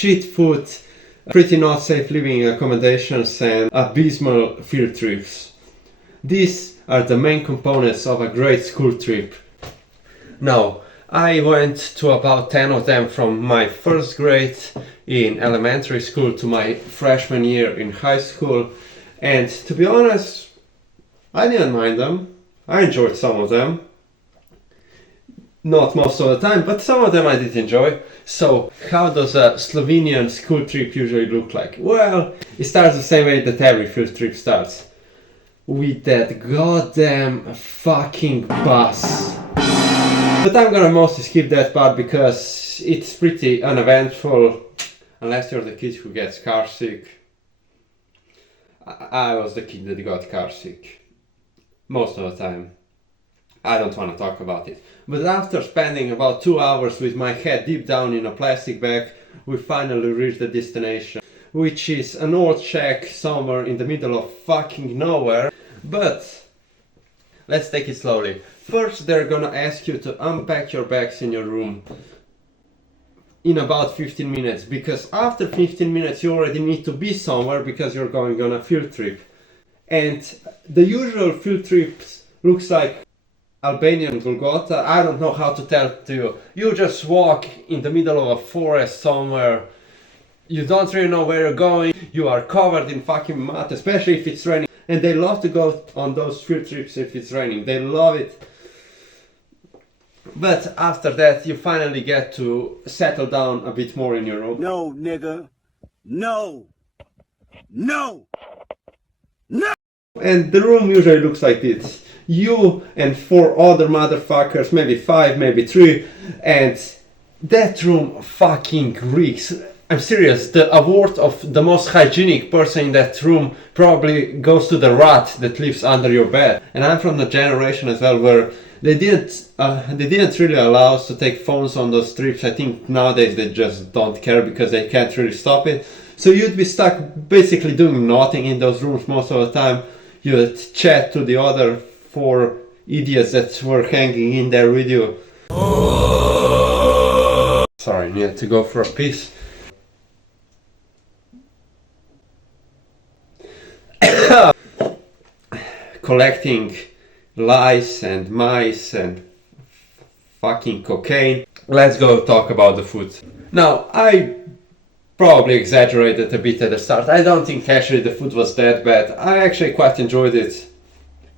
shit food, pretty not safe living accommodations, and abysmal field trips. These are the main components of a great school trip. Now, I went to about 10 of them from my first grade in elementary school to my freshman year in high school, and to be honest, I didn't mind them. I enjoyed some of them. Not most of the time, but some of them I did enjoy. So, how does a Slovenian school trip usually look like? Well, it starts the same way that every field trip starts. With that goddamn fucking bus. But I'm gonna mostly skip that part because it's pretty uneventful, unless you're the kid who gets car sick. I was the kid that got car sick. Most of the time. I don't want to talk about it. But after spending about 2 hours with my head deep down in a plastic bag, we finally reached the destination, which is an old shack somewhere in the middle of fucking nowhere. But let's take it slowly. First, they're gonna ask you to unpack your bags in your room in about 15 minutes, because after 15 minutes you already need to be somewhere because you're going on a field trip. And the usual field trips looks like Albanian Golgotha. I don't know how to tell it to you. You just walk in the middle of a forest somewhere. You don't really know where you're going. You are covered in fucking mud, especially if it's raining. And they love to go on those field trips if it's raining. They love it. But after that, you finally get to settle down a bit more in your room. No, nigga. No. No. No. And the room usually looks like this. You and 4 other motherfuckers, maybe 5, maybe 3, and that room fucking reeks. I'm serious, the award of the most hygienic person in that room probably goes to the rat that lives under your bed. And I'm from the generation as well where they didn't really allow us to take phones on those trips. I think nowadays they just don't care because they can't really stop it. So you'd be stuck basically doing nothing in those rooms most of the time. You'd chat to the other 4 idiots that were hanging in there with you. Sorry, I need to go for a piss. Collecting lice and mice and fucking cocaine. Let's go talk about the food. Now, I probably exaggerated a bit at the start. I don't think actually the food was that bad. I actually quite enjoyed it.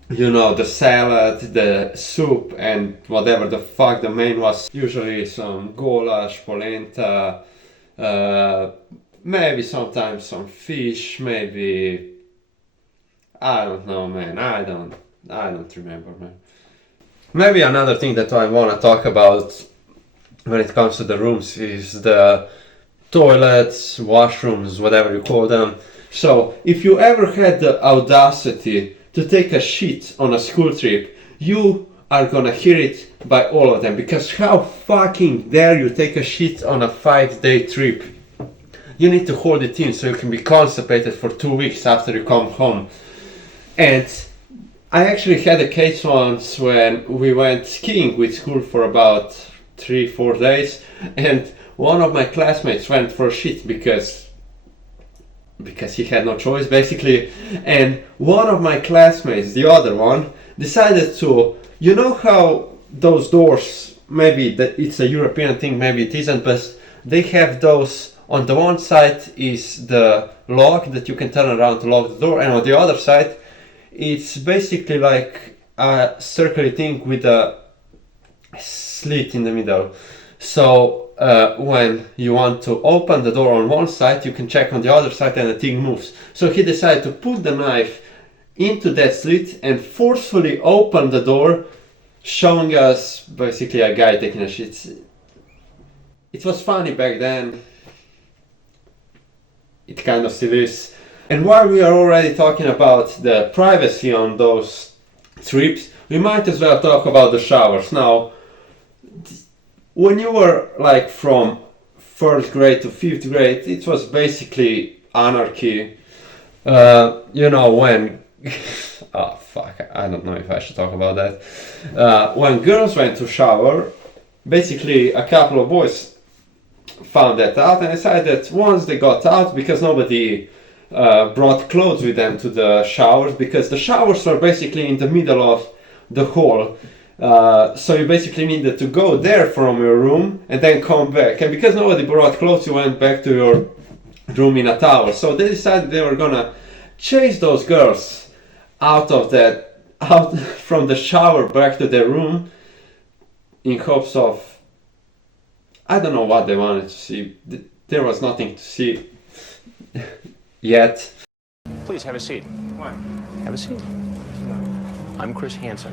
You know, the salad, the soup, and whatever the fuck the main was. Usually some goulash, polenta, maybe sometimes some fish, maybe... I don't know, man. I don't remember, man. Maybe another thing that I want to talk about when it comes to the rooms is the toilets, washrooms, whatever you call them. So, if you ever had the audacity to take a shit on a school trip, you are gonna hear it by all of them. Because how fucking dare you take a shit on a 5-day trip? You need to hold it in so you can be constipated for 2 weeks after you come home. And I actually had a case once when we went skiing with school for about 3-4 days, and one of my classmates went for a shit because he had no choice basically, and one of my classmates, the other one, decided to, you know how those doors, maybe it's a European thing, maybe it isn't, but they have those, on the one side is the lock that you can turn around to lock the door, and on the other side it's basically like a circular thing with a slit in the middle. So when you want to open the door on one side, you can check on the other side and the thing moves. So he decided to put the knife into that slit and forcefully open the door, showing us basically a guy taking a shit. It was funny back then. It kind of still is. And while we are already talking about the privacy on those trips, we might as well talk about the showers. Now, when you were like from 1st grade to 5th grade, it was basically anarchy. You know, when... oh fuck, I don't know if I should talk about that. When girls went to shower, basically a couple of boys found that out and decided that once they got out, because nobody brought clothes with them to the showers, because the showers were basically in the middle of the hall. So you basically needed to go there from your room and then come back. And because nobody brought clothes, you went back to your room in a towel. So they decided they were gonna chase those girls out from the shower back to their room in hopes of, I don't know what they wanted to see. There was nothing to see yet. Please have a seat. Why? Have a seat. I'm Chris Hansen,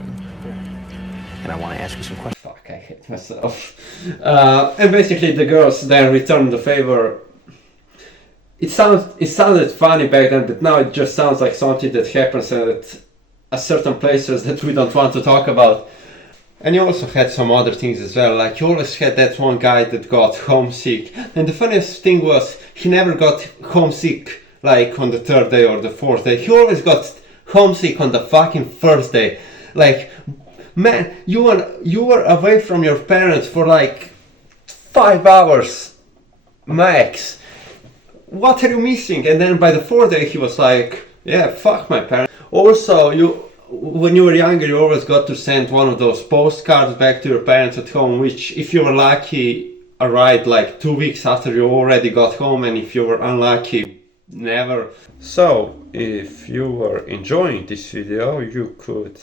and I want to ask you some questions. Fuck, I hate myself. And basically the girls then returned the favor. It sounded funny back then, but now it just sounds like something that happens at a certain places that we don't want to talk about. And you also had some other things as well, like you always had that one guy that got homesick. And the funniest thing was, he never got homesick like on the third day or the fourth day. He always got homesick on the fucking first day. Like, man, you were away from your parents for like 5 hours max. What are you missing? And then by the fourth day he was like, yeah, fuck my parents. Also, when you were younger, you always got to send one of those postcards back to your parents at home, which, if you were lucky, arrived like 2 weeks after you already got home, and if you were unlucky, never. So, if you were enjoying this video, you could,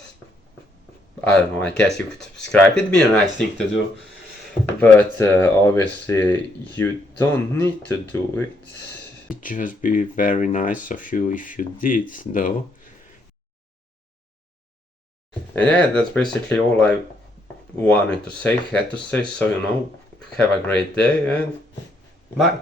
I don't know, I guess you could subscribe. It'd be a nice thing to do, but obviously you don't need to do it. It'd just be very nice of you if you did, though. And yeah, that's basically all I wanted to say, had to say, so have a great day and bye.